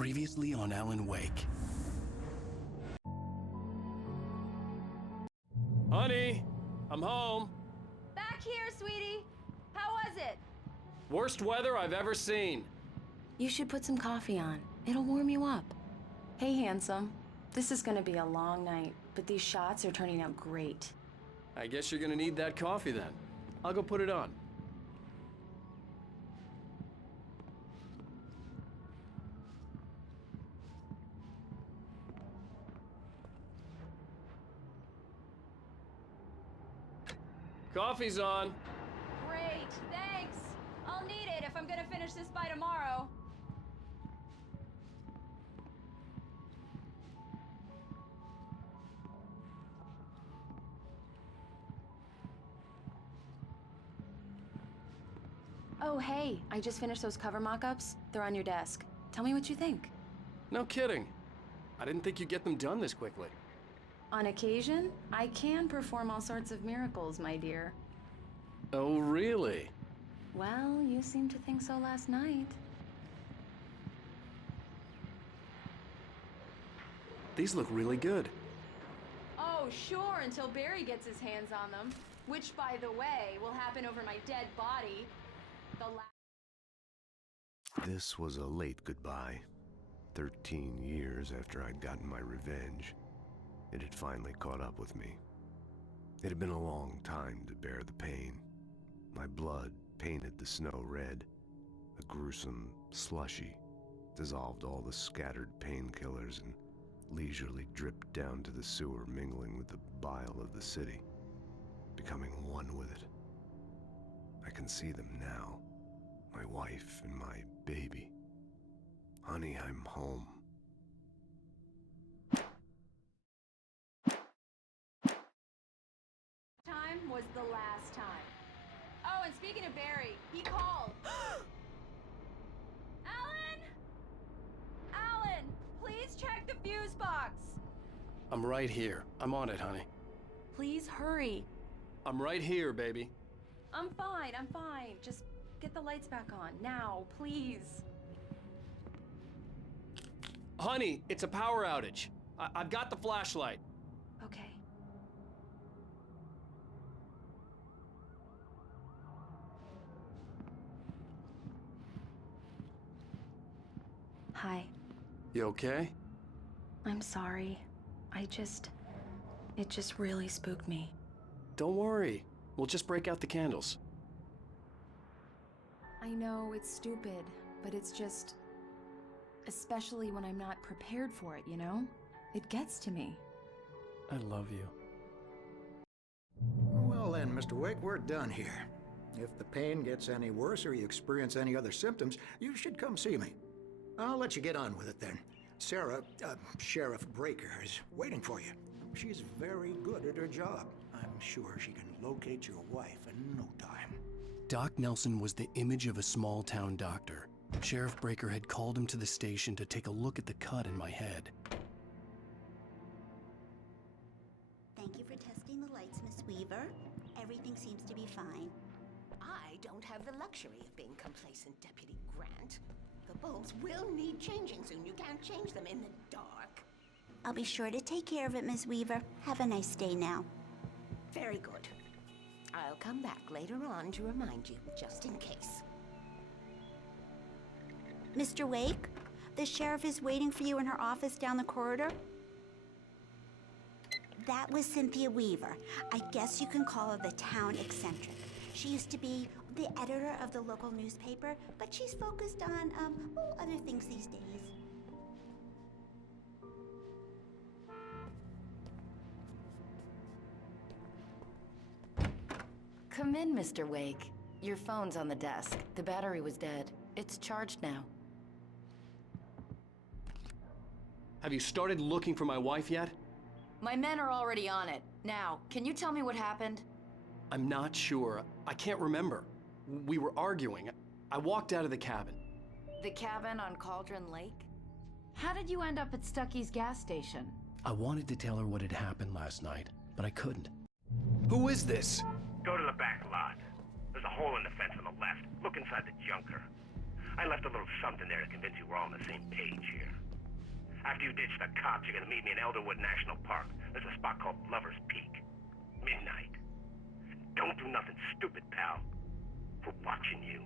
Previously on Alan Wake. Honey, I'm home. Back here, sweetie. How was it? Worst weather I've ever seen. You should put some coffee on. It'll warm you up. Hey, handsome. This is gonna be a long night, but these shots are turning out great. I guess you're gonna need that coffee then. I'll go put it on. Coffee's on. Great, thanks. I'll need it if I'm gonna finish this by tomorrow. Oh, hey, I just finished those cover mock-ups. They're on your desk. Tell me what you think. No kidding. I didn't think you'd get them done this quickly. On occasion, I can perform all sorts of miracles, my dear. Oh, really? Well, you seemed to think so last night. These look really good. Oh, sure, until Barry gets his hands on them. Which, by the way, will happen over my dead body. This was a late goodbye. 13 years after I'd gotten my revenge, it had finally caught up with me. It had been a long time to bear the pain. My blood painted the snow red. A gruesome slushy dissolved all the scattered painkillers and leisurely dripped down to the sewer, mingling with the bile of the city, becoming one with it. I can see them now. My wife and my baby. Honey, I'm home. Time was the last time. Oh, and speaking of Barry, he called. Alan! Alan, please check the fuse box. I'm right here. I'm on it, honey. Please hurry. I'm right here, baby. I'm fine. Just get the lights back on. Now, please. Honey, it's a power outage. I've got the flashlight. Okay. Hi. You okay? I'm sorry. It just really spooked me. Don't worry. We'll just break out the candles. I know it's stupid, but it's just... especially when I'm not prepared for it, you know? It gets to me. I love you. Well then, Mr. Wake, we're done here. If the pain gets any worse or you experience any other symptoms, you should come see me. I'll let you get on with it then. Sarah, Sheriff Breaker, is waiting for you. She's very good at her job. I'm sure she can locate your wife in no time. Doc Nelson was the image of a small-town doctor. Sheriff Breaker had called him to the station to take a look at the cut in my head. Thank you for testing the lights, Miss Weaver. Everything seems to be fine. I don't have the luxury of being complacent, Deputy Grant. The bulbs will need changing soon. You can't change them in the dark. I'll be sure to take care of it, Miss Weaver. Have a nice day now. Very good. I'll come back later on to remind you, just in case. Mr. Wake, the sheriff is waiting for you in her office down the corridor. That was Cynthia Weaver. I guess you can call her the town eccentric. She used to be the editor of the local newspaper, but she's focused on, other things these days. Come in, Mr. Wake. Your phone's on the desk. The battery was dead. It's charged now. Have you started looking for my wife yet? My men are already on it. Now, can you tell me what happened? I'm not sure. I can't remember. We were arguing. I walked out of the cabin. The cabin on Cauldron Lake? How did you end up at Stucky's gas station? I wanted to tell her what had happened last night, but I couldn't. Who is this? Go to the back lot. There's a hole in the fence on the left. Look inside the junker. I left a little something there to convince you we're all on the same page here. After you ditch the cops, you're gonna meet me in Elderwood National Park. There's a spot called Lover's Peak. Midnight. Don't do nothing stupid, pal. We're watching you.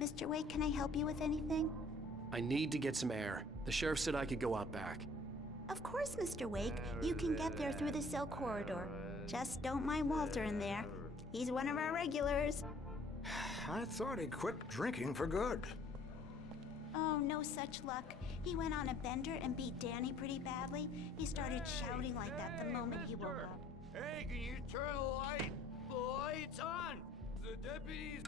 Mr. Wake, can I help you with anything? I need to get some air. The sheriff said I could go out back. Of course, Mr. Wake. You can get there through the cell corridor. Just don't mind Walter in there. He's one of our regulars. I thought he quit drinking for good. Oh, no such luck. He went on a bender and beat Danny pretty badly. He started shouting like that the moment he woke up. Hey, can you turn the light? The light's on! The deputies...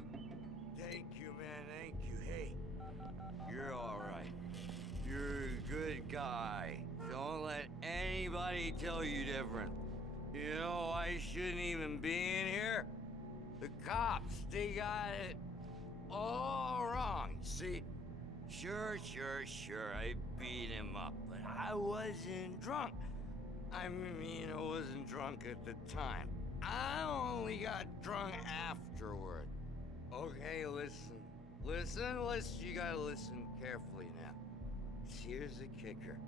Thank you, man, thank you. Hey, you're alright. You're a good guy. Don't let anybody tell you different. You know, I shouldn't even be in here. The cops, they got it all wrong, see? Sure, I beat him up, but I wasn't drunk. I mean, I wasn't drunk at the time. I only got drunk afterward. Okay, listen, you gotta listen carefully now. Here's the kicker.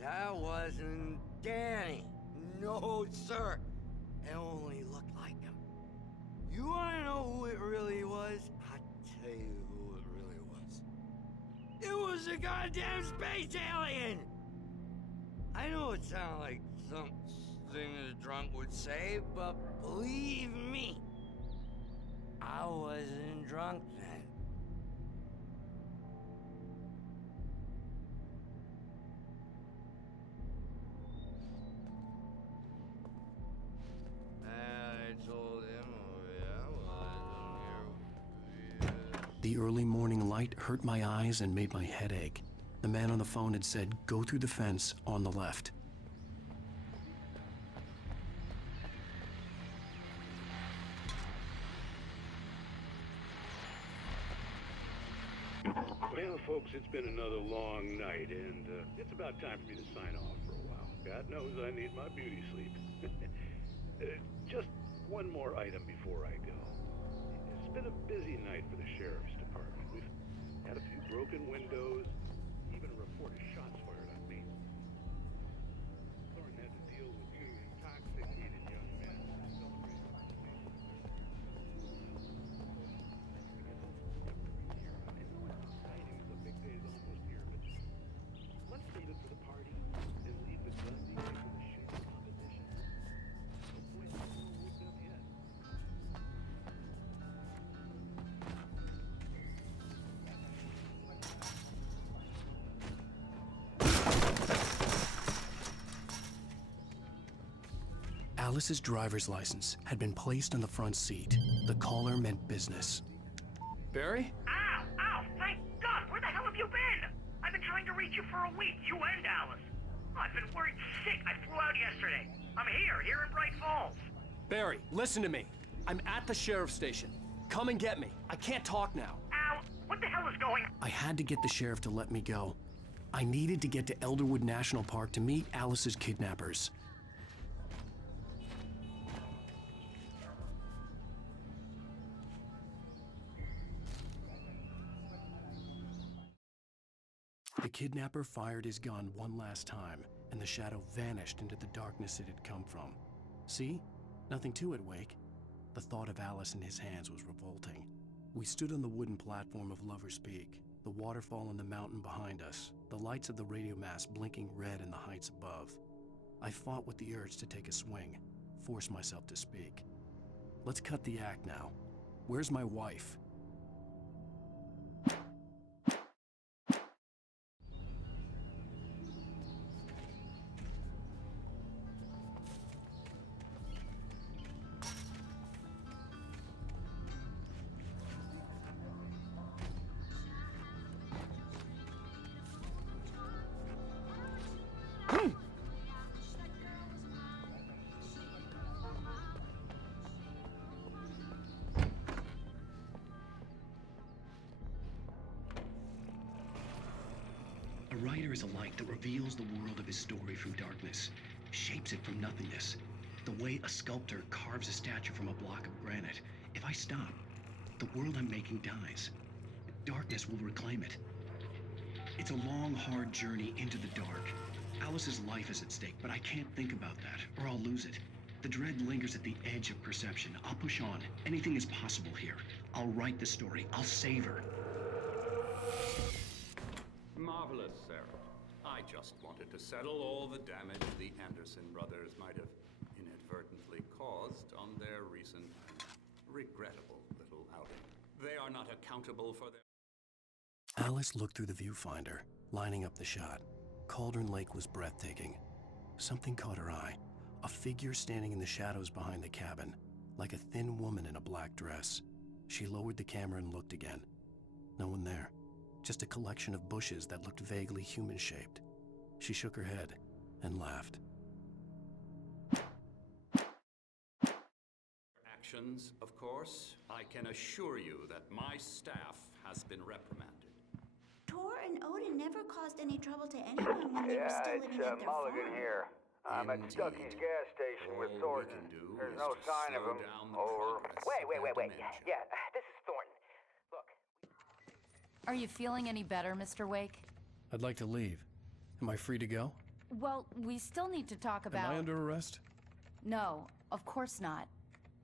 That wasn't Danny. No, sir. It only looked like him. You wanna know who it really was? I'll tell you who it really was. It was a goddamn space alien! I know it sounds like something a drunk would say, but believe me, I wasn't drunk then. I told him, oh yeah, well, I don't hear. The early morning light hurt my eyes and made my head ache. The man on the phone had said, go through the fence on the left. Well, folks, it's been another long night, and it's about time for me to sign off for a while. God knows I need my beauty sleep. Just one more item before I go. It's been a busy night for the sheriff's department. We've had a few broken windows, even a report of shots fired on me. Thorne had to deal with two intoxicated young men celebrating a conversation. I know it's exciting, the big day is almost here, but let's save it for the party and leave the gun behind for the shooting competition. No point in getting all worked up yet. Alice's driver's license had been placed on the front seat. The caller meant business. Barry? Ow! Ow! Thank God! Where the hell have you been? I've been trying to reach you for a week, you and Alice. I've been worried sick. I flew out yesterday. I'm here in Bright Falls. Barry, listen to me. I'm at the sheriff's station. Come and get me. I can't talk now. Ow! What the hell is going on? I had to get the sheriff to let me go. I needed to get to Elderwood National Park to meet Alice's kidnappers. The kidnapper fired his gun one last time, and the shadow vanished into the darkness it had come from. See? Nothing to it, Wake. The thought of Alice in his hands was revolting. We stood on the wooden platform of Lover's Peak, the waterfall and the mountain behind us, the lights of the radio mast blinking red in the heights above. I fought with the urge to take a swing, force myself to speak. Let's cut the act now. Where's my wife? writer is a light that reveals the world of his story through darkness, shapes it from nothingness. The way a sculptor carves a statue from a block of granite. If I stop, the world I'm making dies. Darkness will reclaim it. It's a long, hard journey into the dark. Alice's life is at stake, but I can't think about that, or I'll lose it. The dread lingers at the edge of perception. I'll push on. Anything is possible here. I'll write the story. I'll save her. Marvelous, Sarah. I just wanted to settle all the damage the Anderson brothers might have inadvertently caused on their recent, regrettable little outing. They are not accountable for their... Alice looked through the viewfinder, lining up the shot. Cauldron Lake was breathtaking. Something caught her eye. A figure standing in the shadows behind the cabin, like a thin woman in a black dress. She lowered the camera and looked again. No one there. Just a collection of bushes that looked vaguely human-shaped. She shook her head and laughed. Actions, of course. I can assure you that my staff has been reprimanded. Tor and Odin never caused any trouble to anyone when they were still living at their farm. here. I'm at Stucky's gas station with Thornton. There's no sign of him. Over. Wait. Yeah, this is Thornton. Look. Are you feeling any better, Mr. Wake? I'd like to leave. Am I free to go? Well, we still need to talk about... Am I under arrest? No, of course not.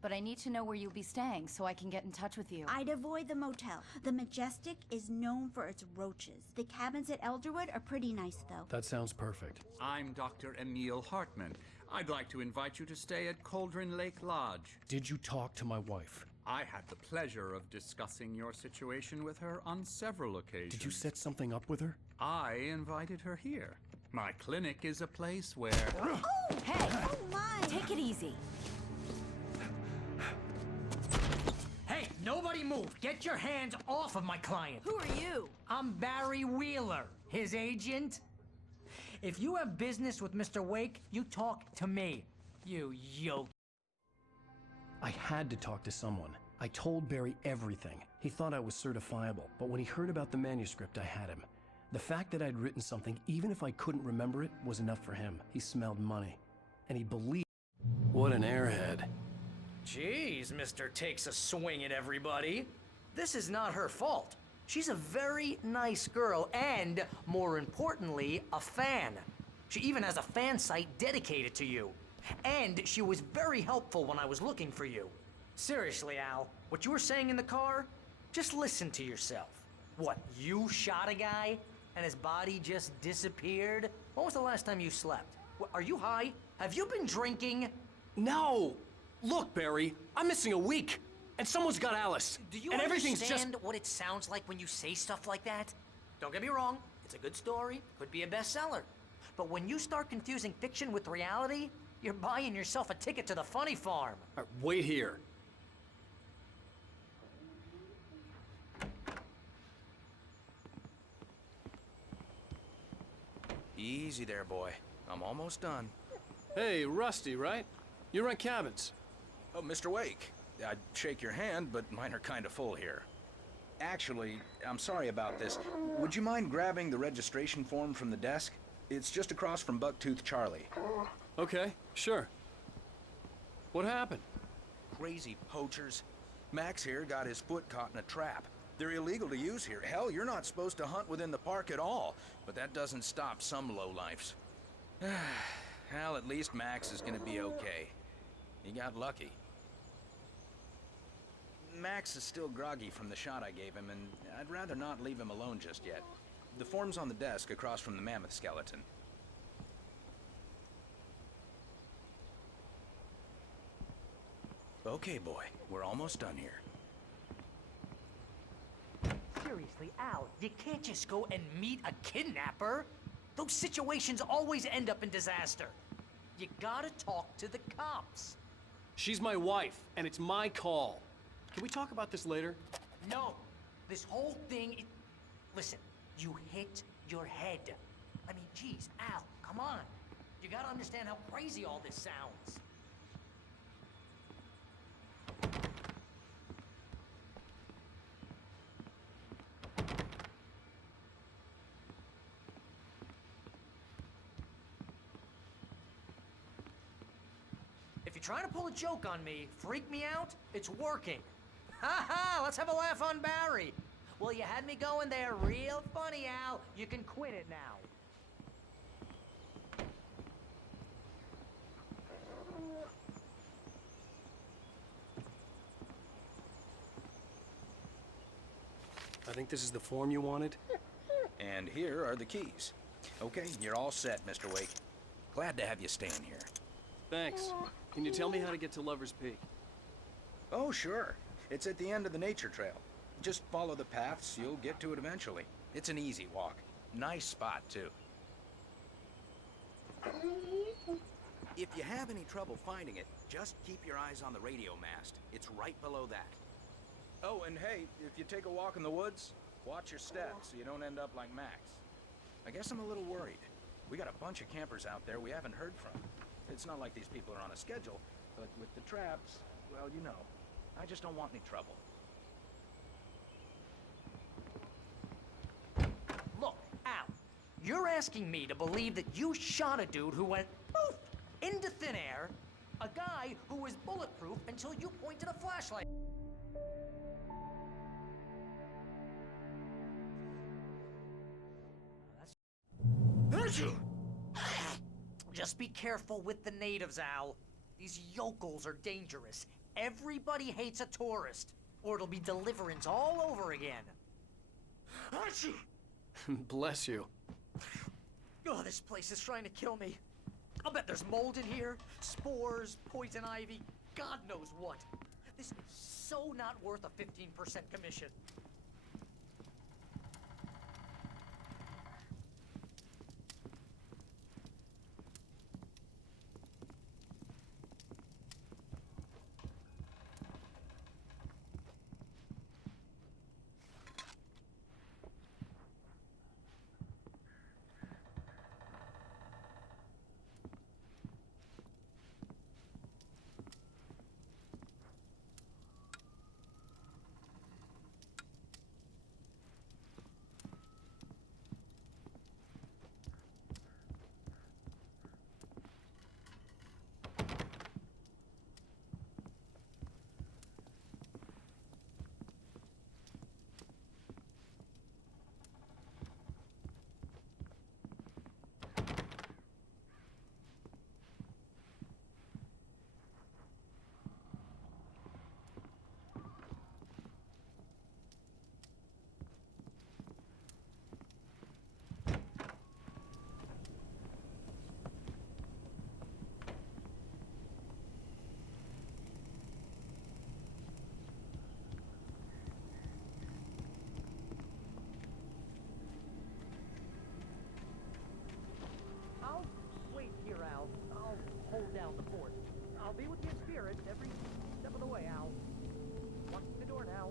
But I need to know where you'll be staying so I can get in touch with you. I'd avoid the motel. The Majestic is known for its roaches. The cabins at Elderwood are pretty nice, though. That sounds perfect. I'm Dr. Emil Hartman. I'd like to invite you to stay at Cauldron Lake Lodge. Did you talk to my wife? I had the pleasure of discussing your situation with her on several occasions. Did you set something up with her? I invited her here. My clinic is a place where... Oh! Hey! Oh, my! Take it easy. Hey, nobody move! Get your hands off of my client! Who are you? I'm Barry Wheeler, his agent. If you have business with Mr. Wake, you talk to me. You yoke. I had to talk to someone. I told Barry everything. He thought I was certifiable, but when he heard about the manuscript, I had him. The fact that I'd written something, even if I couldn't remember it, was enough for him. He smelled money. And he believed... What an airhead. Jeez, Mr. Takes a swing at everybody. This is not her fault. She's a very nice girl and, more importantly, a fan. She even has a fan site dedicated to you. And she was very helpful when I was looking for you. Seriously, Al, what you were saying in the car? Just listen to yourself. What, you shot a guy and his body just disappeared? When was the last time you slept? Are you high? Have you been drinking? No! Look, Barry, I'm missing a week, and someone's got Alice. Do you and everything's understand what it sounds like when you say stuff like that? Don't get me wrong, it's a good story, could be a bestseller. But when you start confusing fiction with reality, you're buying yourself a ticket to the funny farm. All right, wait here. Easy there, boy. I'm almost done. Hey, Rusty, right? You rent cabins. Oh, Mr. Wake. I'd shake your hand, but mine are kind of full here. Actually, I'm sorry about this. Would you mind grabbing the registration form from the desk? It's just across from Bucktooth Charlie. Okay, sure. What happened? Crazy poachers. Max here got his foot caught in a trap. They're illegal to use here. Hell, you're not supposed to hunt within the park at all. But that doesn't stop some lowlifes. Well, at least Max is gonna be okay. He got lucky. Max is still groggy from the shot I gave him, and I'd rather not leave him alone just yet. The form's on the desk across from the mammoth skeleton. Okay, boy, we're almost done here. Seriously, Al, you can't just go and meet a kidnapper. Those situations always end up in disaster. You gotta talk to the cops. She's my wife, and it's my call. Can we talk about this later? No, this whole thing, listen, you hit your head. I mean, geez, Al, come on. You gotta understand how crazy all this sounds. trying to pull a joke on me, freak me out? It's working. Ha ha! Let's have a laugh on Barry. Well, you had me going there real funny, Al. You can quit it now. I think this is the form you wanted. And here are the keys. Okay, you're all set, Mr. Wake. Glad to have you staying here. Thanks. Can you tell me how to get to Lover's Peak? Oh, sure. It's at the end of the nature trail. Just follow the paths, you'll get to it eventually. It's an easy walk. Nice spot, too. If you have any trouble finding it, just keep your eyes on the radio mast. It's right below that. Oh, and hey, if you take a walk in the woods, watch your steps so you don't end up like Max. I guess I'm a little worried. We got a bunch of campers out there we haven't heard from. It's not like these people are on a schedule, but with the traps, well, you know, I just don't want any trouble. Look, Al, you're asking me to believe that you shot a dude who went poof into thin air, a guy who was bulletproof until you pointed a flashlight. Just be careful with the natives, Al. These yokels are dangerous. Everybody hates a tourist, or it'll be deliverance all over again. Bless you. Oh, this place is trying to kill me. I'll bet there's mold in here, spores, poison ivy, God knows what. This is so not worth a 15% commission. Hold down the fort. I'll be with you in spirit every step of the way, Al. Watch the door now.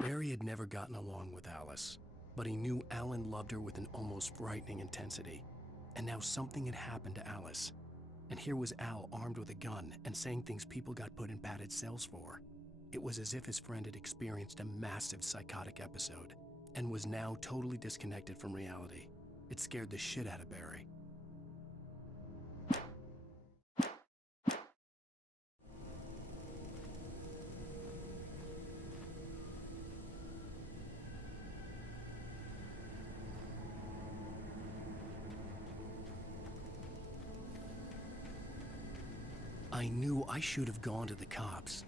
Barry had never gotten along with Alice, but he knew Alan loved her with an almost frightening intensity. And now something had happened to Alice. And here was Al armed with a gun and saying things people got put in padded cells for. It was as if his friend had experienced a massive psychotic episode and was now totally disconnected from reality. It scared the shit out of Barry. I knew I should have gone to the cops.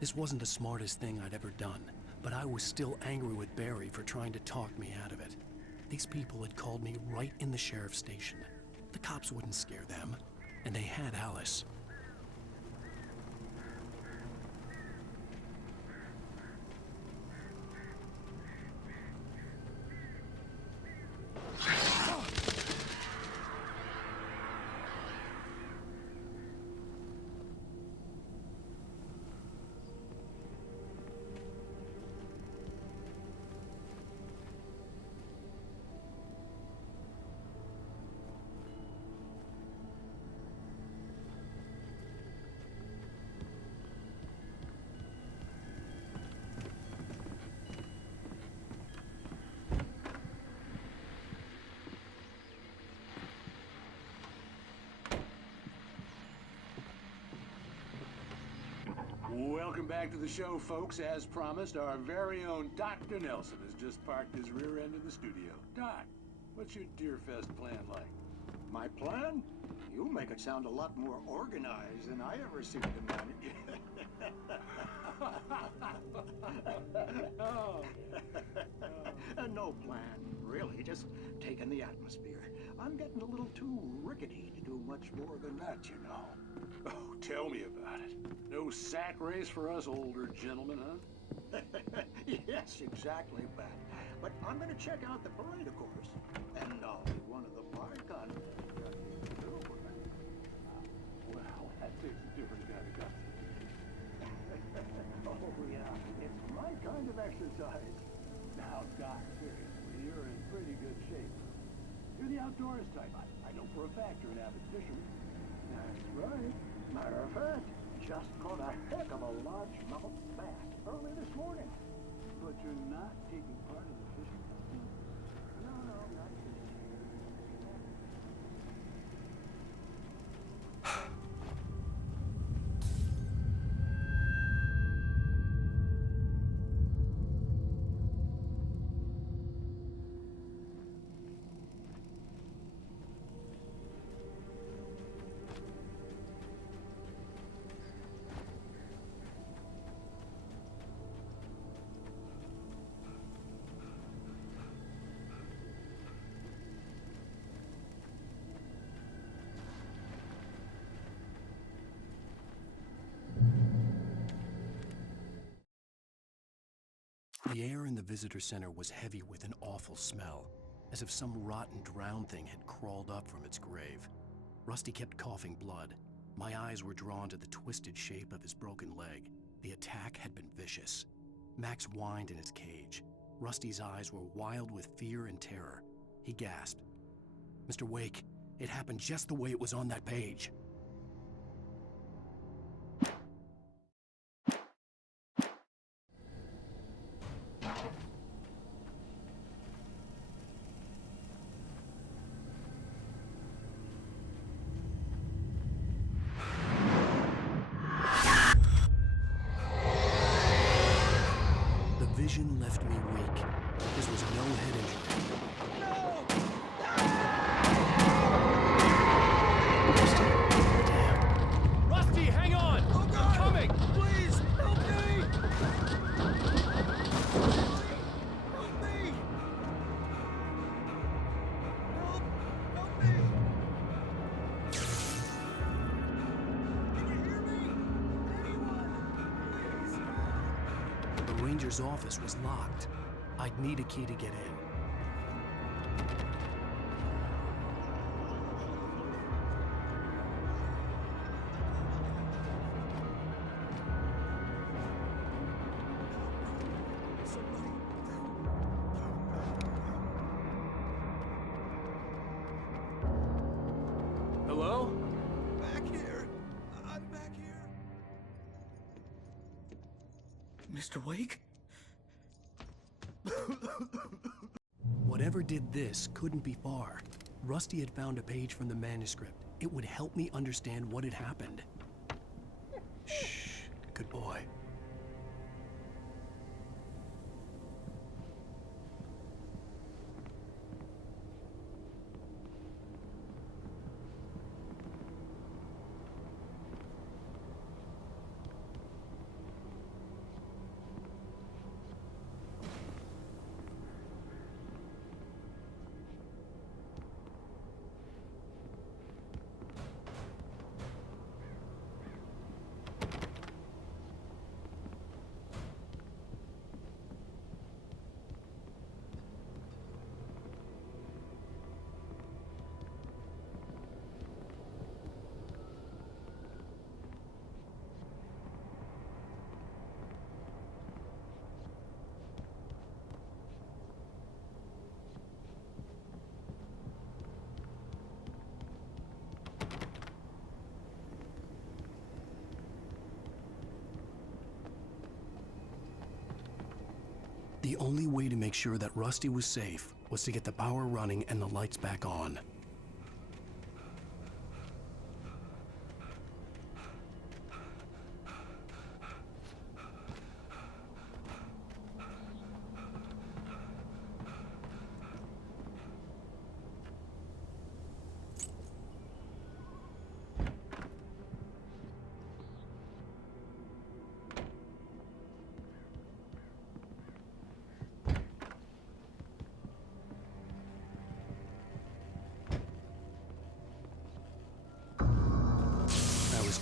This wasn't the smartest thing I'd ever done, but I was still angry with Barry for trying to talk me out of it. These people had called me right in the sheriff's station. The cops wouldn't scare them, and they had Alice. Welcome back to the show, folks. As promised, our very own Dr. Nelson has just parked his rear end in the studio. Doc, what's your Deerfest plan like? My plan? You make it sound a lot more organized than I ever seem to manage. No plan, really. Just taking the atmosphere. I'm getting a little too rickety to do much more than that, you know. Oh, tell me about it. No sack race for us older gentlemen, huh? Yes, exactly, Pat. But I'm gonna check out the parade, of course. And I'll be one of the bar con. Well, that takes a different kind of guts. Oh, yeah. It's my kind of exercise. Now, Doc, seriously, you're in pretty good shape. You're the outdoors type. I know for a fact you're an avid fisherman. That's right. Matter of fact, just caught a heck of a largemouth bass early this morning. But you're not taking part in the fishing company? No, not this year. The air in the visitor center was heavy with an awful smell, as if some rotten drowned thing had crawled up from its grave. Rusty kept coughing blood. My eyes were drawn to the twisted shape of his broken leg. The attack had been vicious. Max whined in his cage. Rusty's eyes were wild with fear and terror. He gasped. "Mr. Wake, it happened just the way it was on that page." The vision left me weak. This was no head injury. Rusty, hang on! Oh, God! I'm coming! Please, help me! Help me! Help me! Can you hear me? Anyone? Please! The ranger's office was locked. I'd need a key to get in. Hello? Back here! I'm back here! Mr. Wake? Whatever did this couldn't be far. Rusty had found a page from the manuscript. It would help me understand what had happened. Shh, good boy. The only way to make sure that Rusty was safe was to get the power running and the lights back on.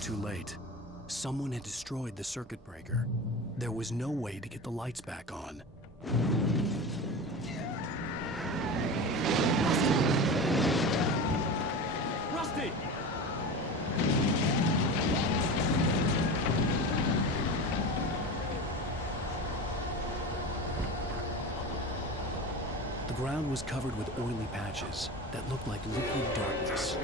too late. Someone had destroyed the circuit breaker. There was no way to get the lights back on. Rusty! The ground was covered with oily patches that looked like liquid darkness.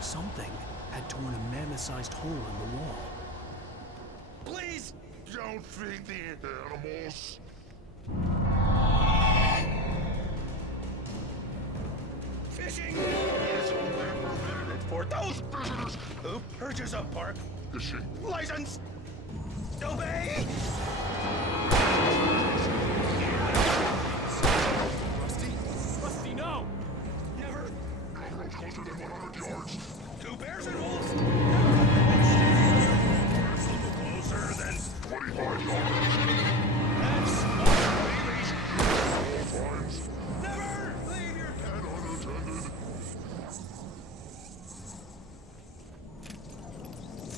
Something had torn a mammoth-sized hole in the wall. Please don't feed the animals. Fishing is only permitted for those visitors who purchase a park fishing license. Obey! Rusty? Rusty, no! Never! No road closer than 100 yards. Two bears and wolves! Closer than 25 yards. That's not leash. All times. Never leave your And unattended.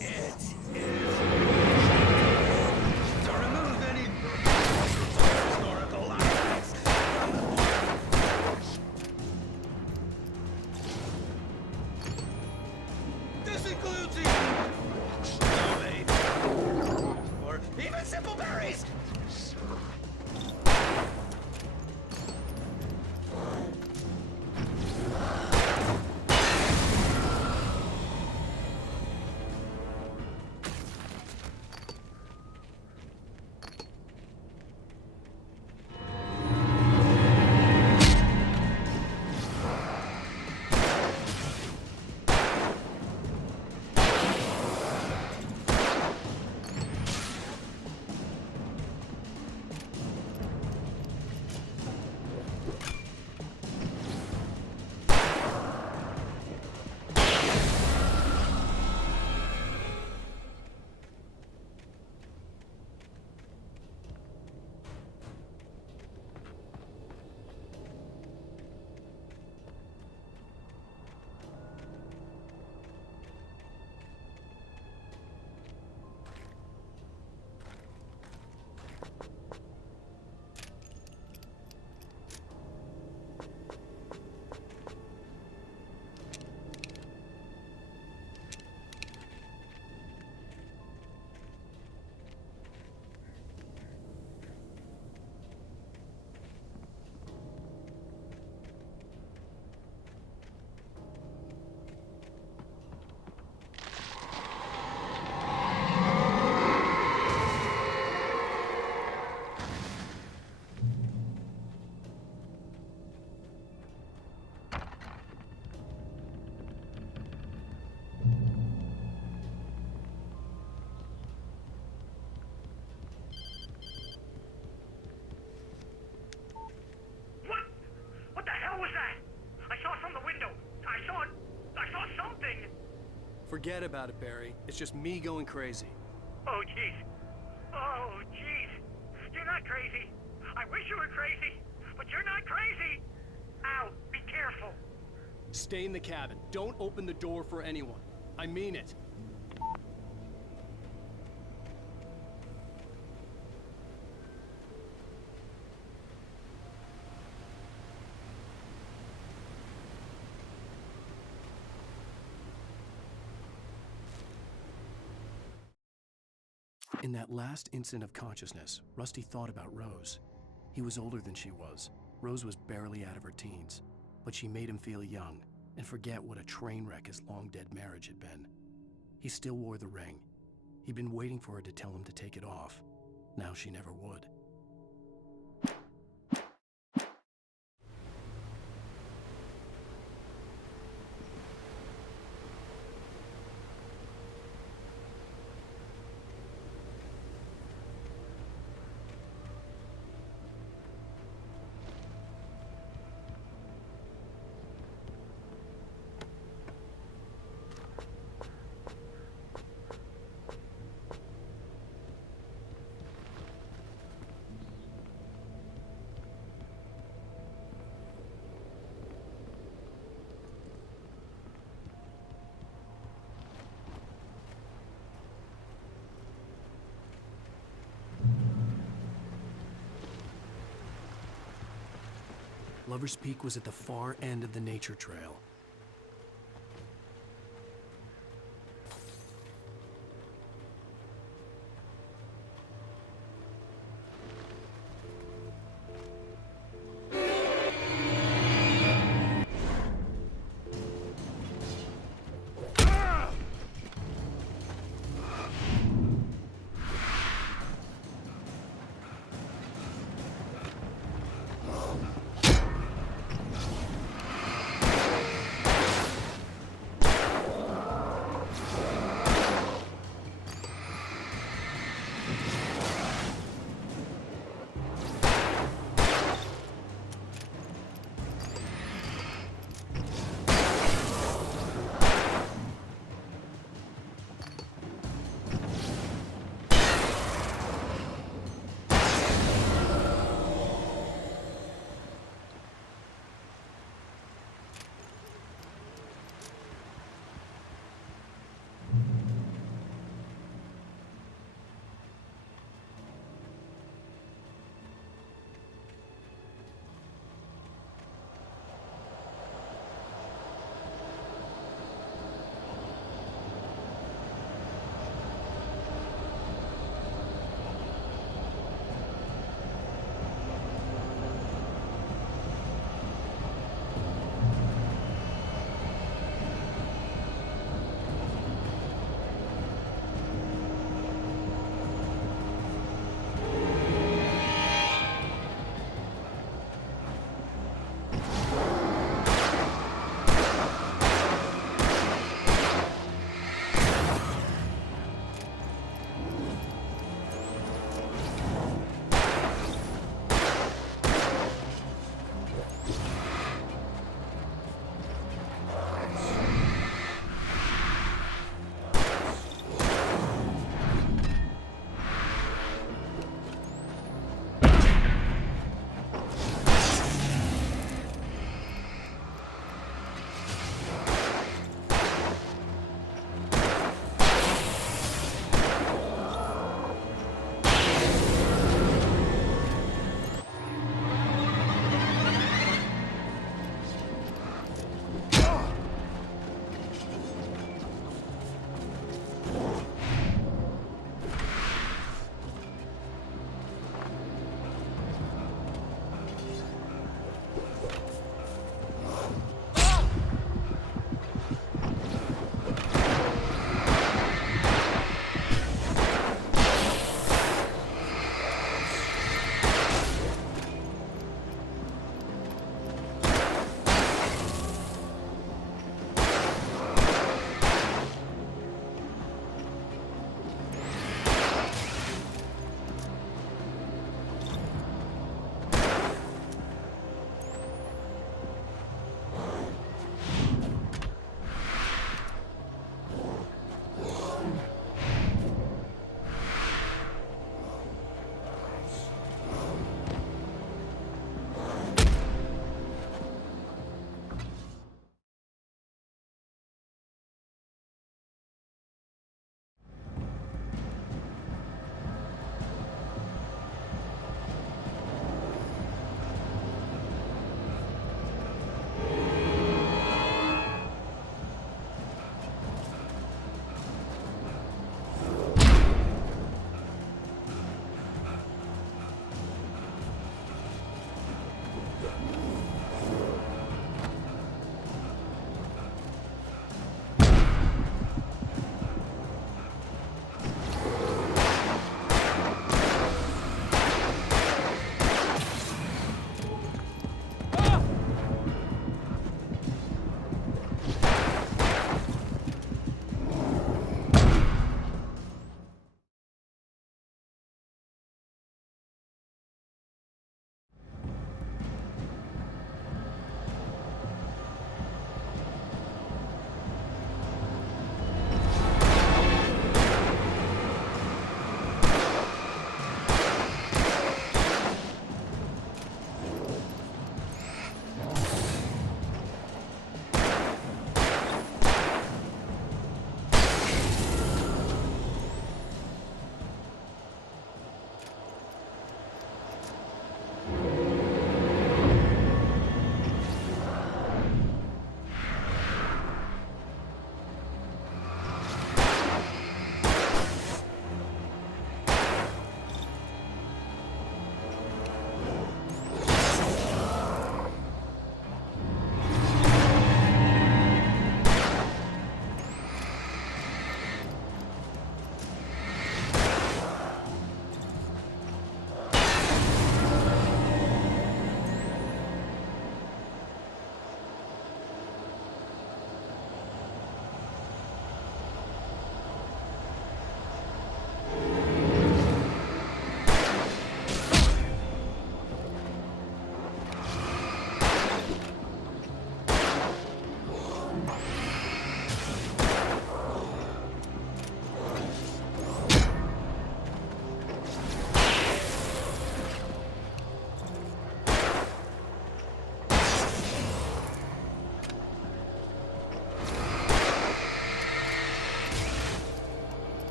It is to remove any historical artifacts. This includes or even simple berries. What the hell was that? I saw it from the window. I saw something. Forget about it, Barry. It's just me going crazy. Oh, jeez. Oh, jeez. You're not crazy. I wish you were crazy, but you're not crazy. Ow, be careful. Stay in the cabin. Don't open the door for anyone. I mean it. In that last instant of consciousness, Rusty thought about Rose. He was older than she was. Rose was barely out of her teens, but she made him feel young and forget what a train wreck his long-dead marriage had been. He still wore the ring. He'd been waiting for her to tell him to take it off. Now she never would. Lover's Peak was at the far end of the nature trail.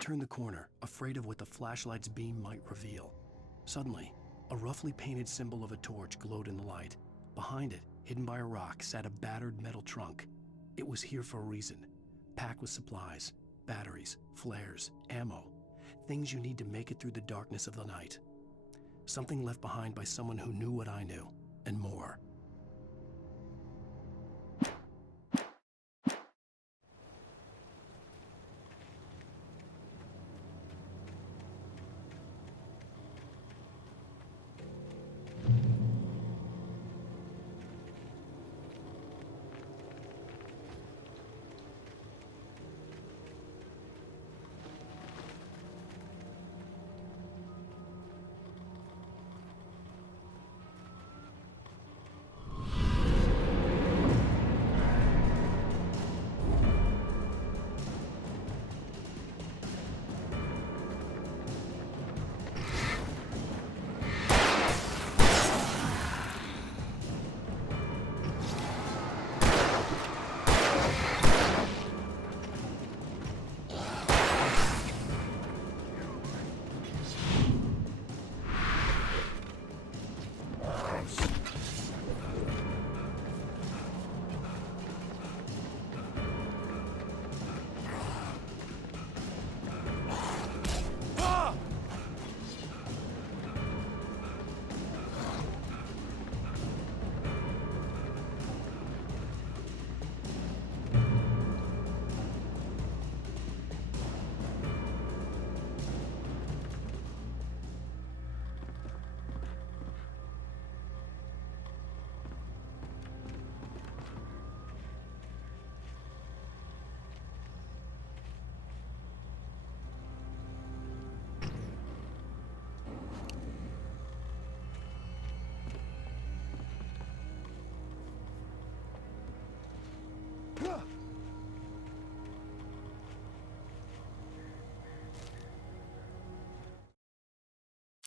turned the corner, afraid of what the flashlight's beam might reveal. Suddenly, a roughly painted symbol of a torch glowed in the light. Behind it, hidden by a rock, sat a battered metal trunk. It was here for a reason, packed with supplies, batteries, flares, ammo, things you need to make it through the darkness of the night. Something left behind by someone who knew what I knew, and more.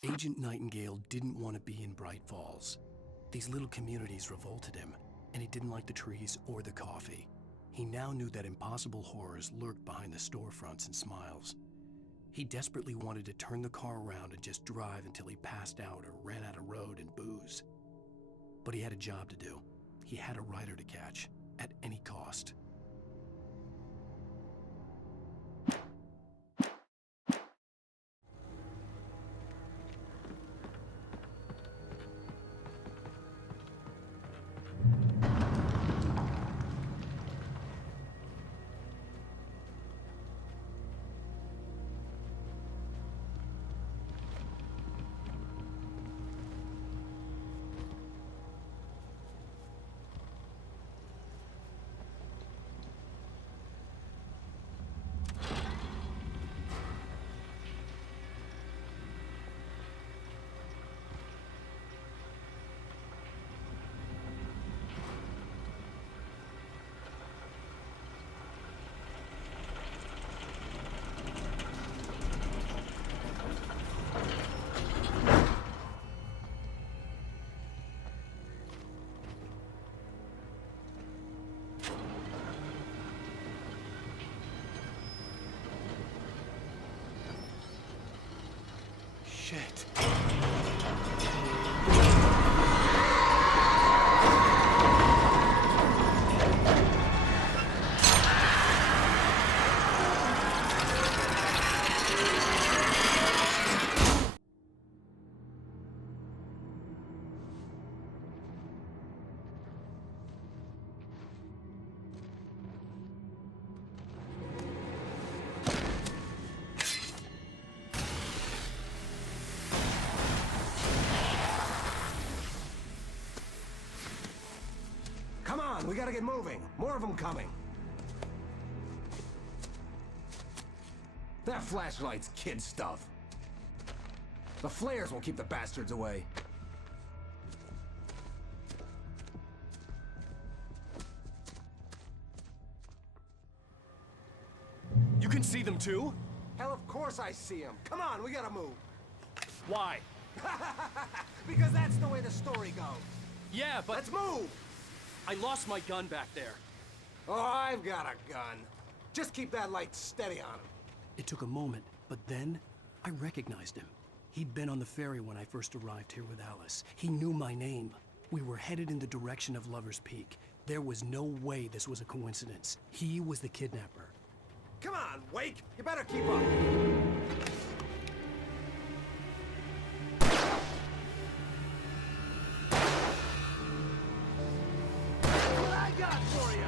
Agent Nightingale didn't want to be in Bright Falls. These little communities revolted him, and he didn't like the trees or the coffee. He now knew that impossible horrors lurked behind the storefronts and smiles. He desperately wanted to turn the car around and just drive until he passed out or ran out of road and booze. But he had a job to do. He had a rider to catch, at any cost. Shit. Come on, we gotta get moving. More of them coming. That flashlight's kid stuff. The flares will keep the bastards away. You can see them too? Hell, of course I see them. Come on, we gotta move. Why? Because that's the way the story goes. Yeah, but... Let's move! I lost my gun back there. Oh, I've got a gun. Just keep that light steady on him. It took a moment, but then I recognized him. He'd been on the ferry when I first arrived here with Alice. He knew my name. We were headed in the direction of Lover's Peak. There was no way this was a coincidence. He was the kidnapper. Come on, Wake! You better keep up! What I got for you!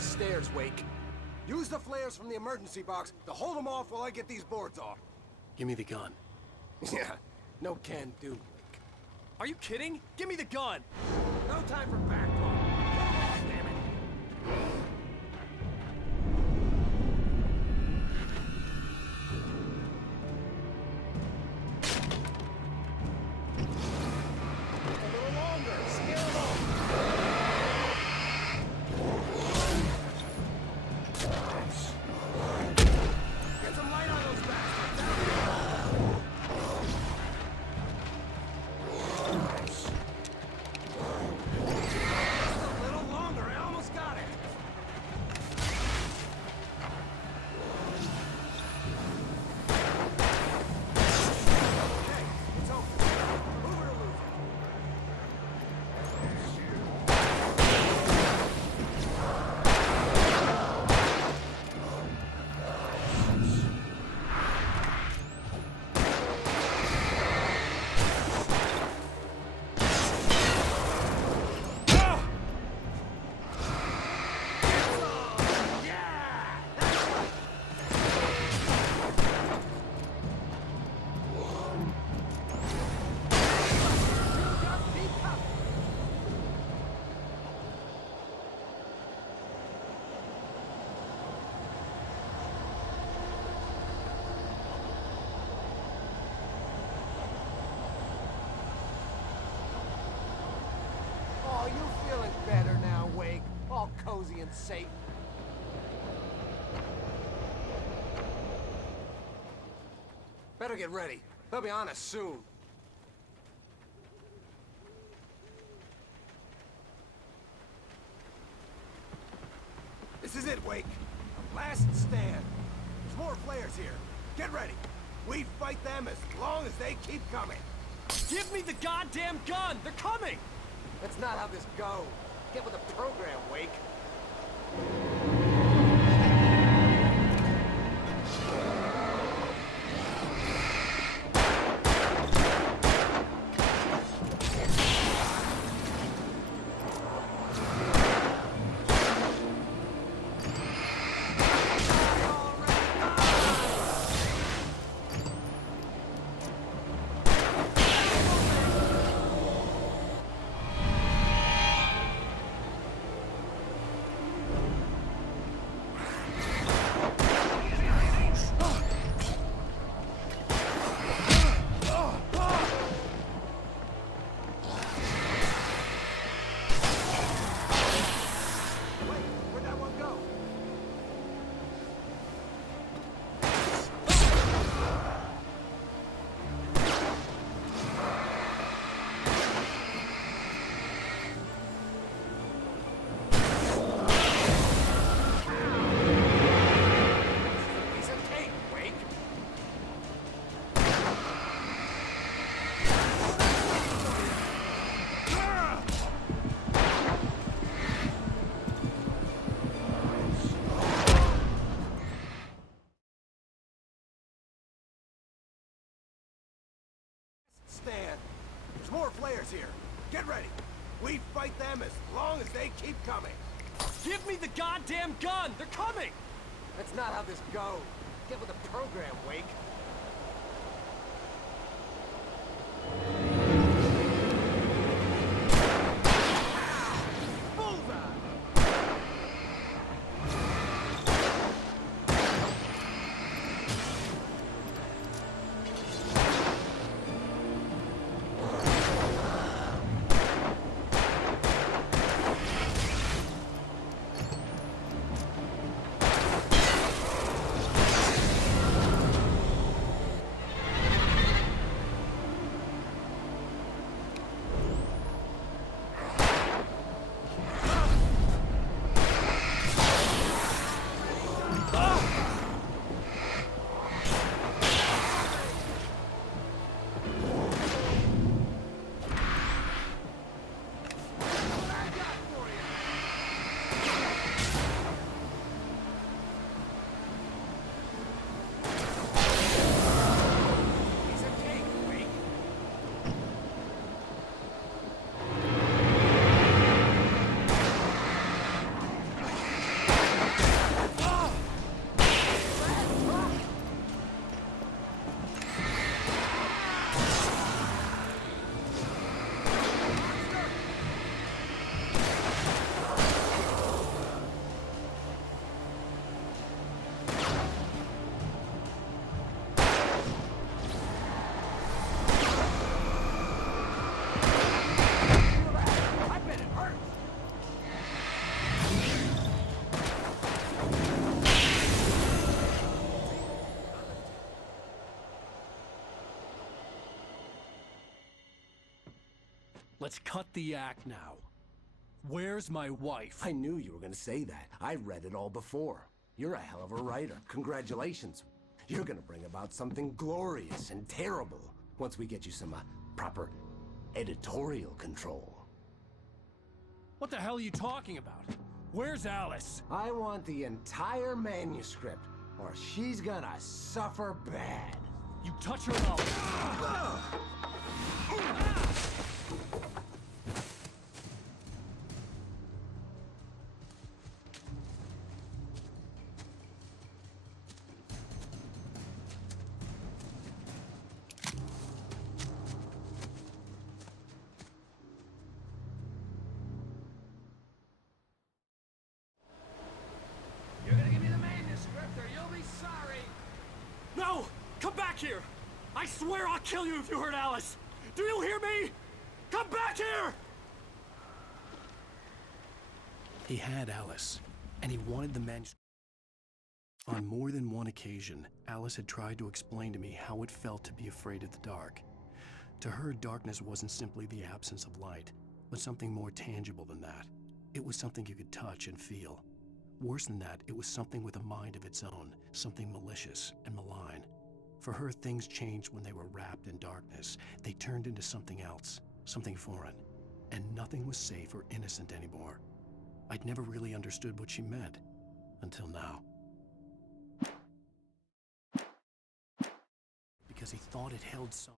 Stairs, Wake. Use the flares from the emergency box to hold them off while I get these boards off. Give me the gun. Yeah, no can do, Wake. Are you kidding? Give me the gun! No time for backtalk. Oh, damn it. A little longer. Scale them off. Get some light on those bastards! Just a little longer, I almost got it! Okay, it's open. Move it or lose it. Oh, you feeling better now, Wake? All cozy and safe. Better get ready. They'll be on us soon. This is it, Wake. Last stand. There's more flares here. Get ready. We fight them as long as they keep coming. Give me the goddamn gun! They're coming! That's not how this goes. Get with the program, Wake. flares here. Get ready. We fight them as long as they keep coming. Give me the goddamn gun! They're coming! That's not how this goes. Get with the program, Wake. Let's cut the act now. Where's my wife? I knew you were gonna say that. I read it all before. You're a hell of a writer. Congratulations. You're gonna bring about something glorious and terrible once we get you some proper editorial control. What the hell are you talking about? Where's Alice? I want the entire manuscript, or she's gonna suffer bad. You touch her up. You're gonna give me the manuscript or you'll be sorry. No! Come back here! I swear I'll kill you if you hurt Alice! Do you hear me? Come back here! He had Alice, and he wanted the manuscript. On more than one occasion, Alice had tried to explain to me how it felt to be afraid of the dark. To her, darkness wasn't simply the absence of light, but something more tangible than that. It was something you could touch and feel. Worse than that, it was something with a mind of its own, something malicious and malign. For her, things changed when they were wrapped in darkness. They turned into something else, something foreign, and nothing was safe or innocent anymore. I'd never really understood what she meant, until now. Because he thought it held some